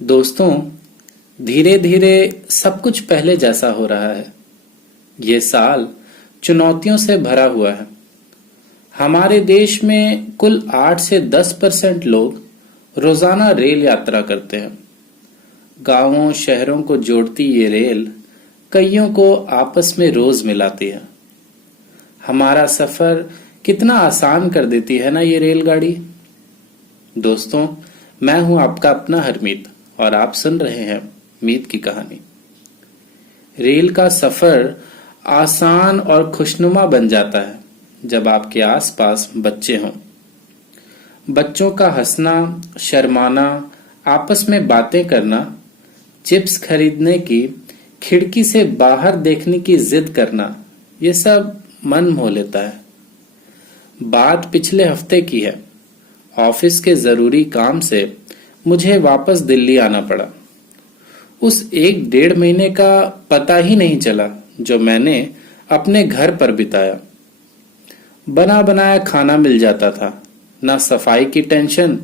दोस्तों, धीरे धीरे सब कुछ पहले जैसा हो रहा है। ये साल चुनौतियों से भरा हुआ है। हमारे देश में कुल 8 से 10% लोग रोजाना रेल यात्रा करते हैं। गांवों शहरों को जोड़ती ये रेल कईयों को आपस में रोज मिलाती है। हमारा सफर कितना आसान कर देती है ना ये रेलगाड़ी। दोस्तों, मैं हूं आपका अपना हरमीत और आप सुन रहे हैं मीत की कहानी। रेल का सफर आसान और खुशनुमा बन जाता है जब आपके आसपास बच्चे हों। बच्चों का हंसना, शर्माना, आपस में बातें करना, चिप्स खरीदने की, खिड़की से बाहर देखने की जिद करना, ये सब मन मोह लेता है। बात पिछले हफ्ते की है। ऑफिस के जरूरी काम से मुझे वापस दिल्ली आना पड़ा। उस 1-1.5 महीने का पता ही नहीं चला जो मैंने अपने घर पर बिताया। बना बनाया खाना मिल जाता था, ना सफाई की टेंशन,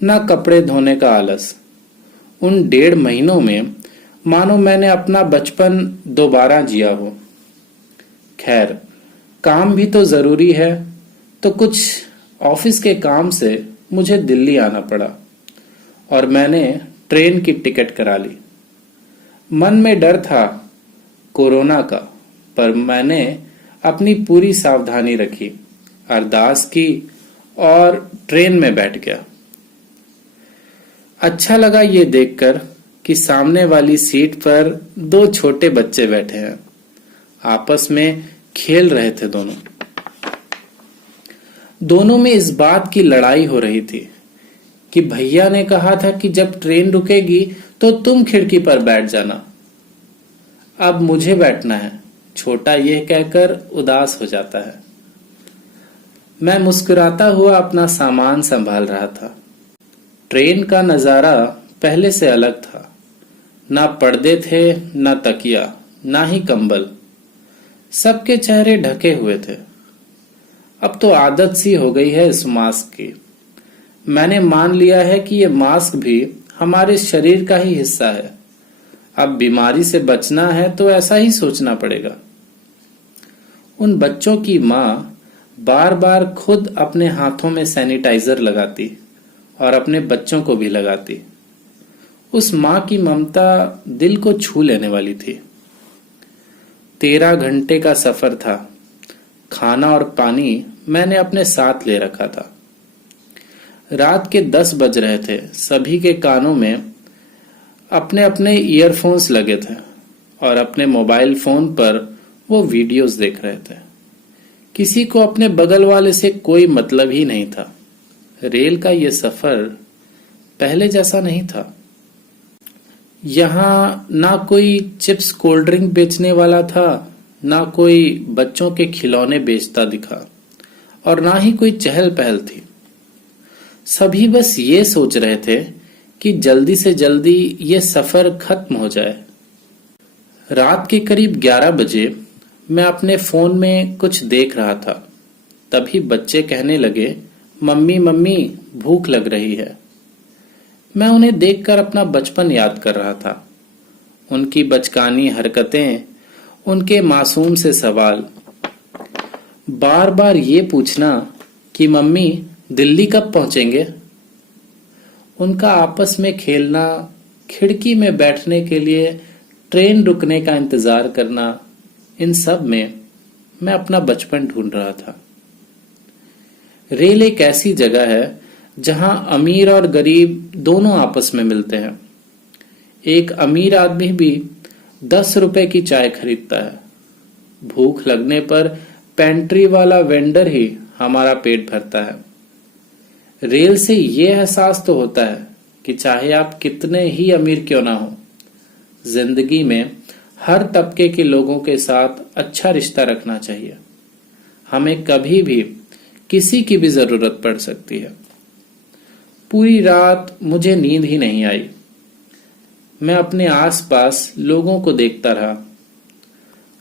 ना कपड़े धोने का आलस। उन 1.5 महीनों में मानो मैंने अपना बचपन दोबारा जिया हो। खैर, काम भी तो जरूरी है, तो कुछ ऑफिस के काम से मुझे दिल्ली आना पड़ा और मैंने ट्रेन की टिकट करा ली। मन में डर था कोरोना का, पर मैंने अपनी पूरी सावधानी रखी, अरदास की और ट्रेन में बैठ गया। अच्छा लगा ये देखकर कि सामने वाली सीट पर 2 छोटे बच्चे बैठे हैं। आपस में खेल रहे थे दोनों में इस बात की लड़ाई हो रही थी कि भैया ने कहा था कि जब ट्रेन रुकेगी तो तुम खिड़की पर बैठ जाना, अब मुझे बैठना है। छोटा यह कहकर उदास हो जाता है। मैं मुस्कुराता हुआ अपना सामान संभाल रहा था। ट्रेन का नजारा पहले से अलग था। ना पर्दे थे, ना तकिया, ना ही कंबल। सबके चेहरे ढके हुए थे। अब तो आदत सी हो गई है इस मास्क की। मैंने मान लिया है कि ये मास्क भी हमारे शरीर का ही हिस्सा है। अब बीमारी से बचना है तो ऐसा ही सोचना पड़ेगा। उन बच्चों की माँ बार बार खुद अपने हाथों में सैनिटाइजर लगाती और अपने बच्चों को भी लगाती। उस माँ की ममता दिल को छू लेने वाली थी। 13 घंटे का सफर था। खाना और पानी मैंने अपने साथ ले रखा था। रात के 10 बज रहे थे। सभी के कानों में अपने अपने ईयरफोन्स लगे थे और अपने मोबाइल फोन पर वो वीडियोस देख रहे थे। किसी को अपने बगल वाले से कोई मतलब ही नहीं था। रेल का ये सफर पहले जैसा नहीं था। यहाँ ना कोई चिप्स कोल्ड ड्रिंक बेचने वाला था, ना कोई बच्चों के खिलौने बेचता दिखा और ना ही कोई चहल पहल थी। सभी बस ये सोच रहे थे कि जल्दी से जल्दी ये सफर खत्म हो जाए। रात के करीब 11 बजे मैं अपने फोन में कुछ देख रहा था। तभी बच्चे कहने लगे, मम्मी मम्मी भूख लग रही है। मैं उन्हें देखकर अपना बचपन याद कर रहा था। उनकी बचकानी हरकतें, उनके मासूम से सवाल, बार बार ये पूछना कि मम्मी दिल्ली कब पहुंचेंगे। उनका आपस में खेलना, खिड़की में बैठने के लिए ट्रेन रुकने का इंतजार करना, इन सब में मैं अपना बचपन ढूंढ रहा था। रेल एक ऐसी जगह है जहां अमीर और गरीब दोनों आपस में मिलते हैं। एक अमीर आदमी भी 10 रुपए की चाय खरीदता है। भूख लगने पर पेंट्री वाला वेंडर ही हमारा पेट भरता है। रेल से ये एहसास तो होता है कि चाहे आप कितने ही अमीर क्यों ना हो, जिंदगी में हर तबके के लोगों के साथ अच्छा रिश्ता रखना चाहिए। हमें कभी भी किसी की भी जरूरत पड़ सकती है। पूरी रात मुझे नींद ही नहीं आई। मैं अपने आसपास लोगों को देखता रहा।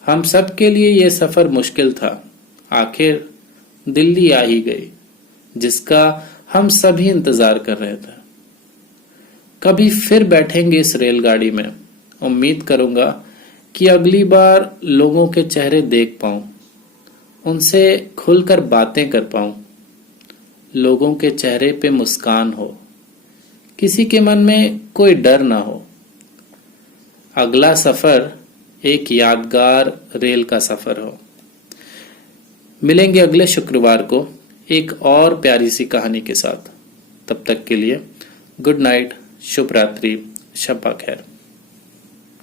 हम सब के लिए यह सफर मुश्किल था। आखिर दिल्ली आ ही गई, जिसका हम सभी इंतजार कर रहे थे। कभी फिर बैठेंगे इस रेलगाड़ी में। उम्मीद करूंगा कि अगली बार लोगों के चेहरे देख पाऊं, उनसे खुलकर बातें कर पाऊं, लोगों के चेहरे पे मुस्कान हो, किसी के मन में कोई डर ना हो। अगला सफर एक यादगार रेल का सफर हो। मिलेंगे अगले शुक्रवार को एक और प्यारी सी कहानी के साथ। तब तक के लिए गुड नाइट, शुभ रात्रि, शब्बा खैर।